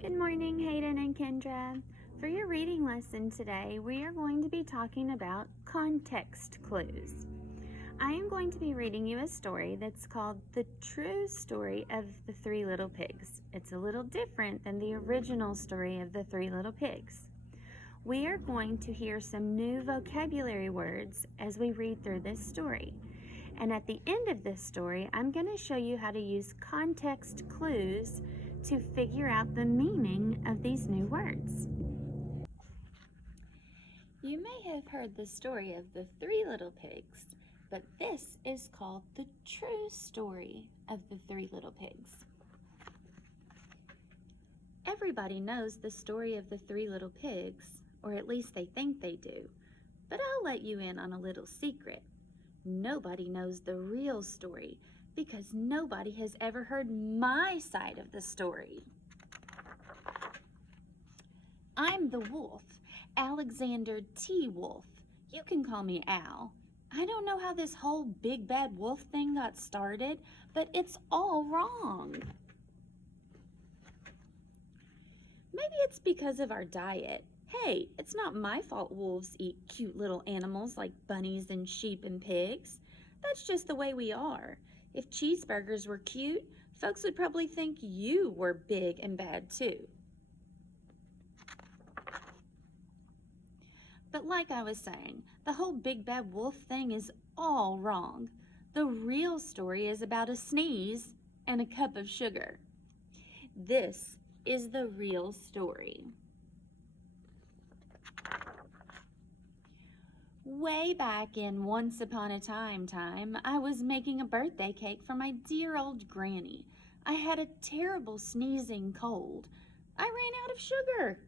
Good morning, Hayden and Kendra. For your reading lesson today, we are going to be talking about context clues. I am going to be reading you a story that's called The True Story of the Three Little Pigs. It's a little different than the original story of the Three Little Pigs. We are going to hear some new vocabulary words as we read through this story. And at the end of this story, I'm going to show you how to use context clues to figure out the meaning of these new words. You may have heard the story of the Three Little Pigs, but this is called the true story of the Three Little Pigs. Everybody knows the story of the Three Little Pigs, or at least they think they do, but I'll let you in on a little secret. Nobody knows the real story because nobody has ever heard my side of the story. I'm the wolf, Alexander T. Wolf. You can call me Al. I don't know how this whole big bad wolf thing got started, but it's all wrong. Maybe it's because of our diet. Hey, it's not my fault wolves eat cute little animals like bunnies and sheep and pigs. That's just the way we are. If cheeseburgers were cute, folks would probably think you were big and bad too. But like I was saying, the whole big bad wolf thing is all wrong. The real story is about a sneeze and a cup of sugar. This is the real story. Way back in Once Upon a Time, I was making a birthday cake for my dear old granny. I had a terrible sneezing cold. I ran out of sugar.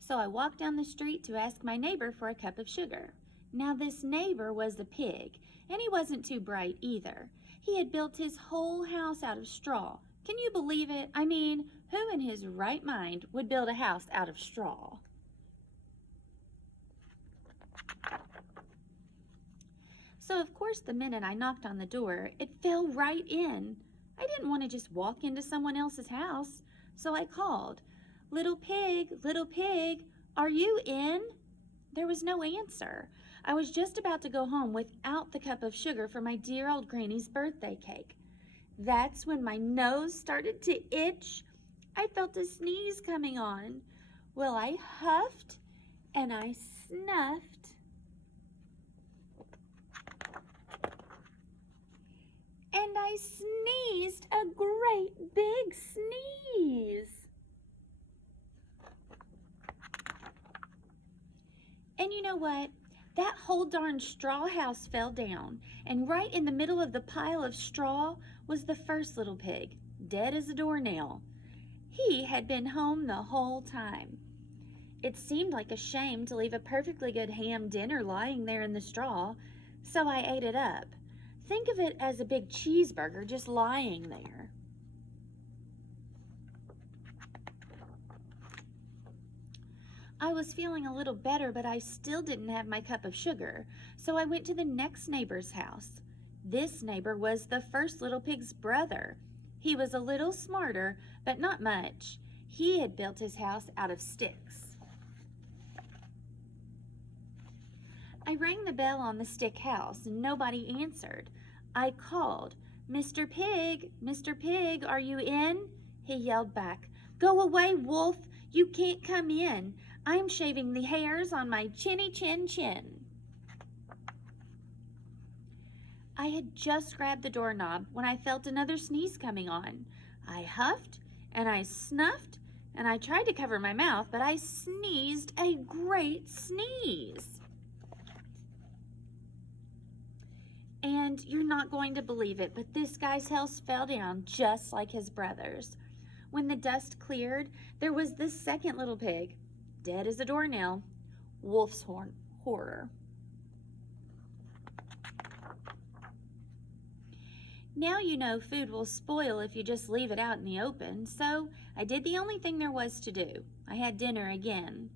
So I walked down the street to ask my neighbor for a cup of sugar. Now this neighbor was a pig, and he wasn't too bright either. He had built his whole house out of straw. Can you believe it? I mean, who in his right mind would build a house out of straw? So of course the minute I knocked on the door, it fell right in. I didn't want to just walk into someone else's house, so I called, little pig, are you in?" There was no answer. I was just about to go home without the cup of sugar for my dear old granny's birthday cake. That's when my nose started to itch. I felt a sneeze coming on. Well, I huffed and I snuffed. And I sneezed a great big sneeze. And you know what? That whole darn straw house fell down, and right in the middle of the pile of straw was the first little pig, dead as a doornail. He had been home the whole time. It seemed like a shame to leave a perfectly good ham dinner lying there in the straw, so I ate it up. Think of it as a big cheeseburger just lying there. I was feeling a little better, but I still didn't have my cup of sugar, so I went to the next neighbor's house. This neighbor was the first little pig's brother. He was a little smarter, but not much. He had built his house out of sticks. I rang the bell on the stick house and nobody answered. I called, Mr. Pig, are you in?" He yelled back, "Go away, wolf, you can't come in. I'm shaving the hairs on my chinny chin. I had just grabbed the doorknob when I felt another sneeze coming on. I huffed and I snuffed and I tried to cover my mouth, but I sneezed a great sneeze. And you're not going to believe it, but this guy's house fell down just like his brother's. When the dust cleared, there was this second little pig, dead as a doornail. Wolf's horror. Now you know food will spoil if you just leave it out in the open, so I did the only thing there was to do. I had dinner again.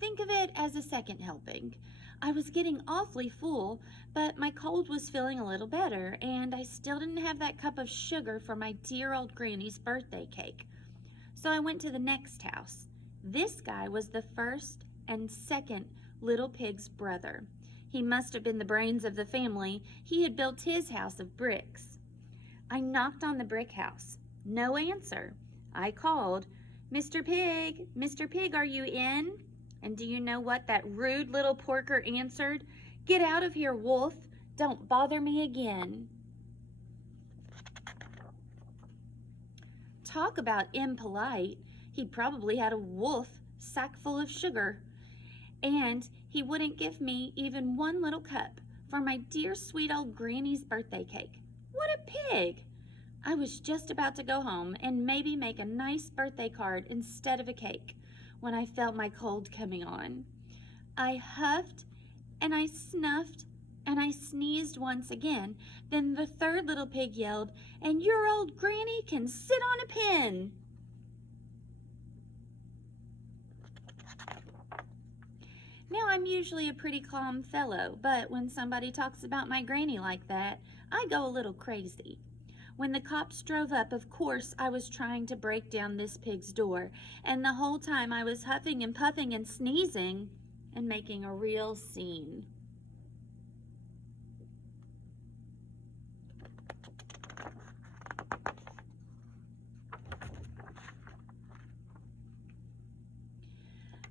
Think of it as a second helping. I was getting awfully full, but my cold was feeling a little better, and I still didn't have that cup of sugar for my dear old granny's birthday cake. So I went to the next house. This guy was the first and second little pig's brother. He must have been the brains of the family. He had built his house of bricks. I knocked on the brick house. No answer. I called, "Mr. Pig, Mr. Pig, are you in?" And do you know what that rude little porker answered? "Get out of here, wolf. Don't bother me again." Talk about impolite. He'd probably had a wolf sack full of sugar. And he wouldn't give me even one little cup for my dear sweet old granny's birthday cake. What a pig! I was just about to go home and maybe make a nice birthday card instead of a cake when I felt my cold coming on. I huffed and I snuffed and I sneezed once again. Then the third little pig yelled, "And your old granny can sit on a pin." Now, I'm usually a pretty calm fellow, but when somebody talks about my granny like that, I go a little crazy. When the cops drove up, of course, I was trying to break down this pig's door, and the whole time I was huffing and puffing and sneezing and making a real scene.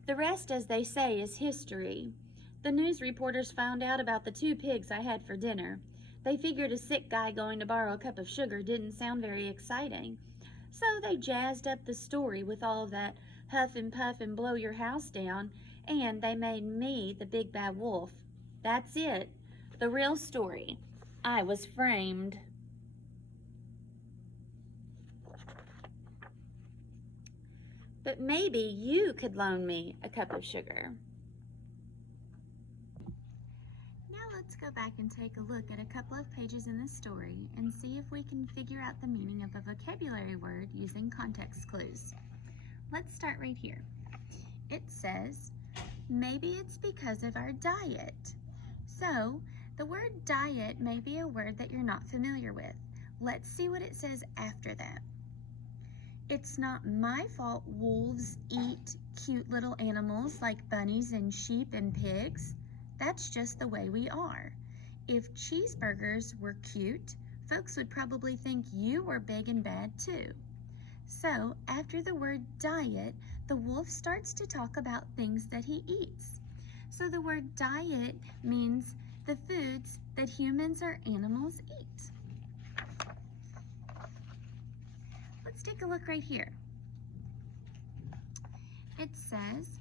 The rest, as they say, is history. The news reporters found out about the 2 pigs I had for dinner. They figured a sick guy going to borrow a cup of sugar didn't sound very exciting. So they jazzed up the story with all of that huff and puff and blow your house down, and they made me the big bad wolf. That's it. The real story. I was framed. But maybe you could loan me a cup of sugar. Now let's go back and take a look at a couple of pages in the story and see if we can figure out the meaning of a vocabulary word using context clues. Let's start right here. It says, maybe it's because of our diet. So the word diet may be a word that you're not familiar with. Let's see what it says after that. It's not my fault wolves eat cute little animals like bunnies and sheep and pigs. That's just the way we are. If cheeseburgers were cute, folks would probably think you were big and bad too. So after the word diet, the wolf starts to talk about things that he eats. So the word diet means the foods that humans or animals eat. Let's take a look right here. It says,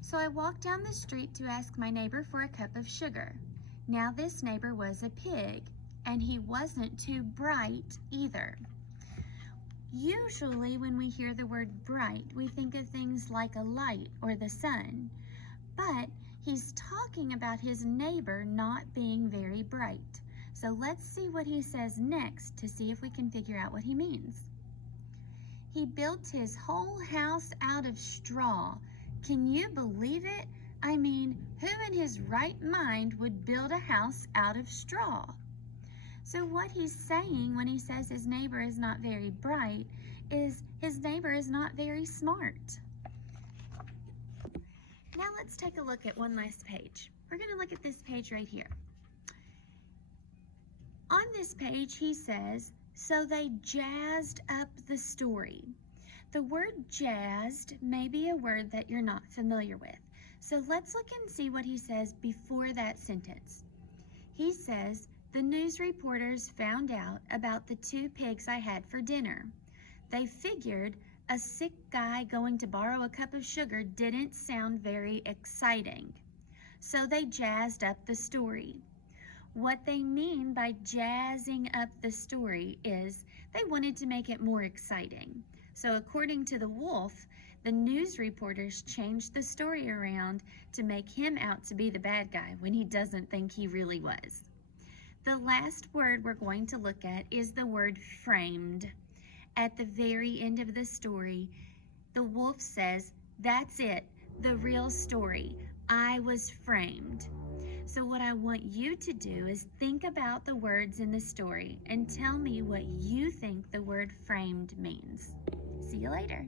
so I walked down the street to ask my neighbor for a cup of sugar. Now this neighbor was a pig, and he wasn't too bright either. Usually when we hear the word bright, we think of things like a light or the sun, but he's talking about his neighbor not being very bright. So let's see what he says next to see if we can figure out what he means. He built his whole house out of straw. Can you believe it? I mean, who in his right mind would build a house out of straw? So what he's saying when he says his neighbor is not very bright is his neighbor is not very smart. Now let's take a look at one last page. We're going to look at this page right here. On this page he says, so they jazzed up the story. The word jazzed may be a word that you're not familiar with. So let's look and see what he says before that sentence. He says, the news reporters found out about the 2 pigs I had for dinner. They figured a sick guy going to borrow a cup of sugar didn't sound very exciting. So they jazzed up the story. What they mean by jazzing up the story is they wanted to make it more exciting. So according to the wolf, the news reporters changed the story around to make him out to be the bad guy when he doesn't think he really was. The last word we're going to look at is the word framed. At the very end of the story, the wolf says, that's it, the real story. I was framed. So what I want you to do is think about the words in the story and tell me what you think the word framed means. See you later.